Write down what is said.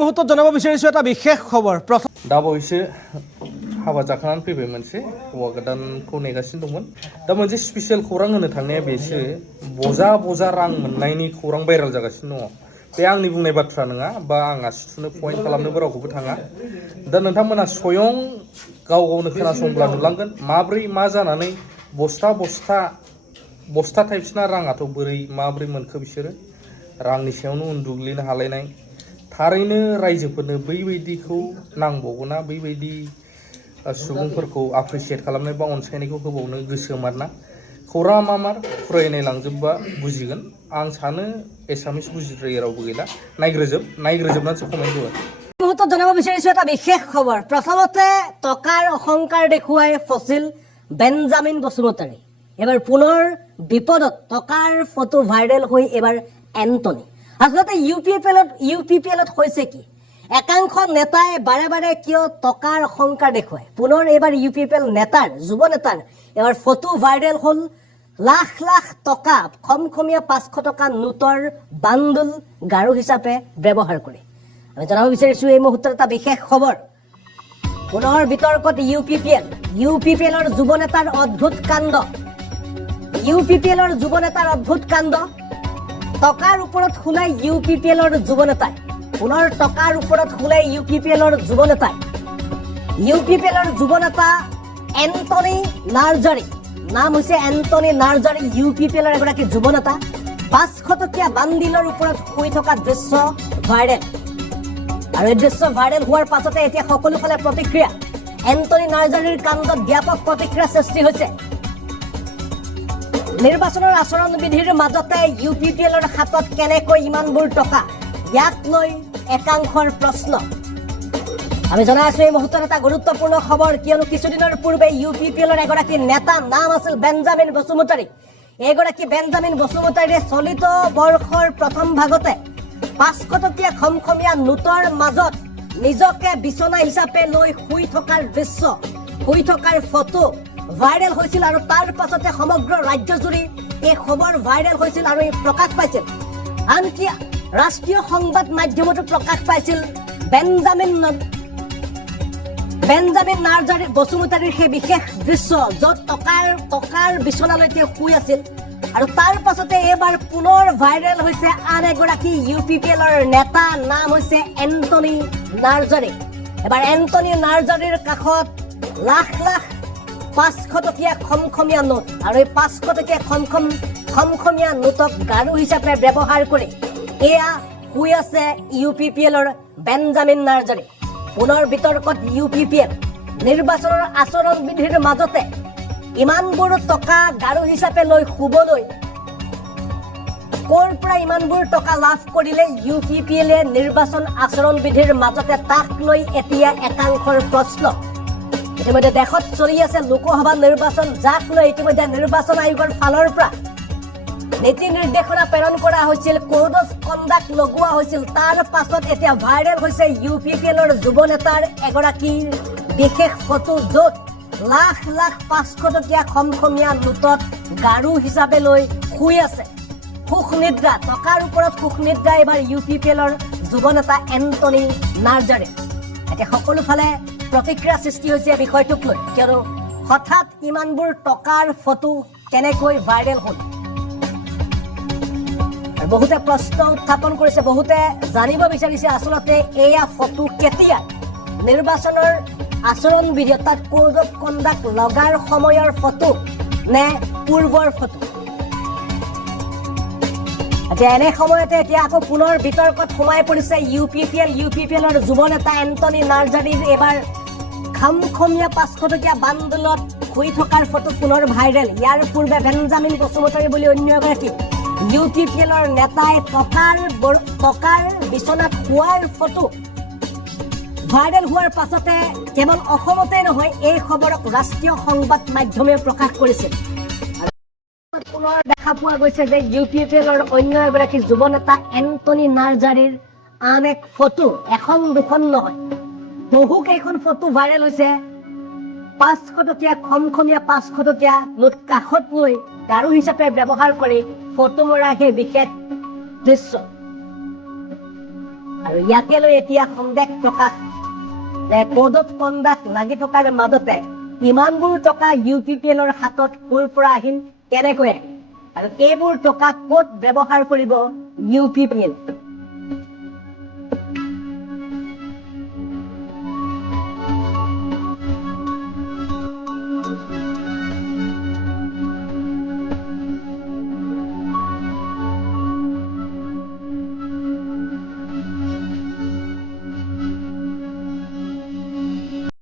মুহূৰ্তত জনাব বিচাৰিছো এটা বিশেষ খবৰ প্ৰথম दा बावैसो हाबा जाखानानै फैबाय मोनसे हौवा गोदानखौ नेगासिनो दंमोन दा मोनसे स्पेसियेल खौरां होनो थांनाया बेसो बजा रां मोननायनि खौरां भाइराल जागासिनो दङ बे आंनि बुंनाय बाथ्रा नङा बा आं आसुथुनो पइन्ट खालामनोबो रावखौबो थाङा दा नोंथांमोना स्वयं गाव गावनो खोनासंब्ला नुलांगोन माब्रै मा जानानै बस्था टाइप्सना राङाथ' बोरै माब्रै मोनखो बिसोरो रांनि सायावनो उन्दुग्लिनो हालायनाय थारैनो रायजोफोरनो बैबायदिखौ नांबावगोना बैबायदि सुबुंफोरखौ एप्रिशिएट खालामनाय बा अनसायनायखौ होबावनो गोसोमारना खौराङा मार फरायनाय लांजोबबा बुजिगोन आं सानो एसामिस बुजिद्रायै रावबो गैला नायग्रोजोबनानैसो कमेन्ट होगोन মুহূৰ্তত জনাব বিচাৰিছো এটা বিশেষ খবৰ প্ৰথমতে টকাৰ অহংকাৰ দেখুৱাই ফচিল বেঞ্জামিন বসুমতাৰী এবাৰ পুনৰ বিপদত টকাৰ ফটো ভাইৰেল হৈ এবাৰ এন্টনি আসলতে ইউপিপিএলত হৈছে কি একাংশ নেতাই বাৰে বাৰে কিয় টকাৰ অহংকাৰ দেখুৱায় পুনৰ এবাৰ ইউপিপিএল নেতাৰ যুৱ নেতাৰ এবাৰ ফটো ভাইৰেল হ'ল লাখ লাখ টকা খমখমীয়া 500 টকা নোটৰ বান্ডল গাৰু হিচাপে ব্যৱহাৰ কৰে আমি জানাব বিচাৰিছো এই মুহূৰ্তত এটা বিশেষ খবৰ পুনৰ বিতৰ্কত ইউপিপিএলৰ যুৱ নেতাৰ অদ্ভুত কাণ্ড টকাৰ ওপৰত শুনাই ইউপিপিএলৰ যুৱ নেতাই পুনৰ টকাৰ ওপৰত শুনাই ইউপিপিএলৰ যুৱ নেতা এন্টনি নাৰ্জাৰী নাম হৈছে এন্টনি নাৰ্জাৰী ইউপিপিএলৰ এগৰাকী যুৱ নেতা 500 টকীয়া বান্ডিলৰ ওপৰত শুই থকা দৃশ্য ভাইৰেল আৰু এই দৃশ্য ভাইৰেল হোৱাৰ পাছতে এতিয়া সকলোফালে প্ৰতিক্ৰিয়া এন্টনি নাৰ্জাৰীৰ কাণ্ডত ব্যাপক প্ৰতিক্ৰিয়া সৃষ্টি হৈছে নিৰ্বাচনৰ আচৰণ বিধিৰ মাজতে ইউপিপিএলৰ হাতত কেনেকৈ ইমানবোৰ টকা ইয়াক লৈ একাংশৰ প্ৰশ্ন আমি জনাই আছো এই মুহূৰ্তত এটা গুৰুত্বপূৰ্ণ খবৰ কিয়নো কিছুদিনৰ পূৰ্বে ইউপিপিএলৰ এগৰাকী নেতা নাম আছিল বেঞ্জামিন বসুমতাৰী এগৰাকী বেঞ্জামিন বসুমতাৰীয়ে চলিত বৰ্ষৰ প্ৰথম ভাগতে 500 টকীয়া খমখমীয়া নোটৰ মাজত নিজকে বিচনা হিচাপে লৈ শুই থকাৰ দৃশ্য শুই থকাৰ ফটো ভাইৰেল হৈছিল আৰু তাৰ পাছতে সমগ্ৰ ৰাজ্যজুৰি এই খবৰ ভাইৰেল হৈছিল আৰু প্ৰকাশ পাইছিল আনকি ৰাষ্ট্ৰীয় সংবাদ মাধ্যমতো প্ৰকাশ পাইছিল বেঞ্জামিন নাৰ্জাৰী বসুমতাৰীৰ সেই বিশেষ দৃশ্য য'ত টকাৰ বিচনালৈকে শুই আছিল আৰু তাৰ পাছতে এবাৰ পুনৰ ভাইৰেল হৈছে আন এগৰাকী ইউপিপিএলৰ নেতা নাম হৈছে এন্টনি নাৰ্জাৰী এবাৰ এন্টনি নাৰ্জাৰীৰ কাষত লাখ লাখ 500 টকীয়া খমখমীয়া নোট আৰু এই 500 টকীয়া খমখমীয়া নোটক গাৰু হিচাপে ব্যৱহাৰ কৰি এয়া শুই আছে ইউপিপিএলৰ বেঞ্জামিন নাৰ্জাৰী পুনৰ বিতৰ্কত ইউপিপিএল নিৰ্বাচনৰ আচৰণ বিধিৰ মাজতে ইমানবোৰ টকা গাৰু হিচাপে লৈ শুবলৈ ক'ৰ পৰা ইমানবোৰ টকা লাভ কৰিলে ইউপিপিএলে নিৰ্বাচন আচৰণ বিধিৰ মাজতে তাক লৈ এতিয়া একাংশৰ প্ৰশ্ন ইতিমধ্যে দেশত চলি আছে লোকসভা নিৰ্বাচন যাক লৈ ইতিমধ্যে নিৰ্বাচন আয়োগৰ ফালৰ পৰা নীতি নিৰ্দেশনা প্ৰেৰণ কৰা হৈছিল কোড অফ কণ্ডাক্ট লগোৱা হৈছিল তাৰ পাছত এতিয়া ভাইৰেল হৈছে ইউপিপিএলৰ যুৱ নেতাৰ এগৰাকী বিশেষ ফটো য'ত লাখ লাখ 500 টকীয়া খমখমীয়া নোটত গাৰু হিচাপে লৈ শুই আছে সুখ নিদ্ৰা টকাৰ ওপৰত সুখ নিদ্ৰা এবাৰ ইউপিপিএলৰ যুৱ নেতা এন্টনি নাৰ্জাৰী এতিয়া সকলোফালে প্ৰতিক্ৰিয়া সৃষ্টি হৈছে বিষয়টোক লৈ কিয়নো হঠাৎ ইমানবোৰ টকাৰ ফটো কেনেকৈ ভাইৰেল হ'ল বহুতে প্ৰশ্ন উত্থাপন কৰিছে বহুতে জানিব বিচাৰিছে আচলতে এয়া ফটো কেতিয়া নিৰ্বাচনৰ আচৰণ বিধি অৰ্থাৎ কোড অফ কণ্ডাক্ট লগাৰ সময়ৰ ফটো নে পূৰ্বৰ ফটো এতিয়া এনে সময়তে এতিয়া আকৌ পুনৰ বিতৰ্কত সোমাই পৰিছে ইউপিপিএলৰ যুৱ নেতা এন্টনি নাৰ্জাৰীৰ এবাৰ খমখমীয়া 500 টকীয়া বান্ডলত শুই থকাৰ ফটো পুনৰ ভাইৰেল ইয়াৰ পূৰ্বে বেঞ্জামিন বসুমতাৰী বুলি অন্য এগৰাকী ইউপিপিএলৰ নেতাই টকাৰ বিচনাত শুৱাৰ ফটো ভাইৰেল হোৱাৰ পাছতে কেৱল অসমতে নহয় এই খবৰক ৰাষ্ট্ৰীয় সংবাদ মাধ্যমে প্ৰকাশ কৰিছিল পুনৰ দেখা পোৱা গৈছে যে ইউপিপিএলৰ অন্য এগৰাকী যুৱ নেতা এন্টনি নাৰ্জাৰীৰ আন এক ফটো এখন দুখন নহয় বহু কেইখন ফটো ভাইৰেল হৈছে 500 টকীয়া খমখমীয়া 500 টকীয়া নোট কাষত লৈ গাৰু হিচাপে ব্যৱহাৰ কৰি ফটো মৰা সেই বিশেষ দৃশ্য আৰু ইয়াকে লৈ এতিয়া সন্দেহ প্ৰকাশ যে কডত কণ্ডাক্ট লাগি থকাৰ মাজতে ইমানবোৰ টকা UPPLৰ হাতত ক'ৰ পৰা আহিল, কেনেকৈ আহিল, আৰু এইবোৰ টকা ক'ত ব্যৱহাৰ কৰিব UPPL।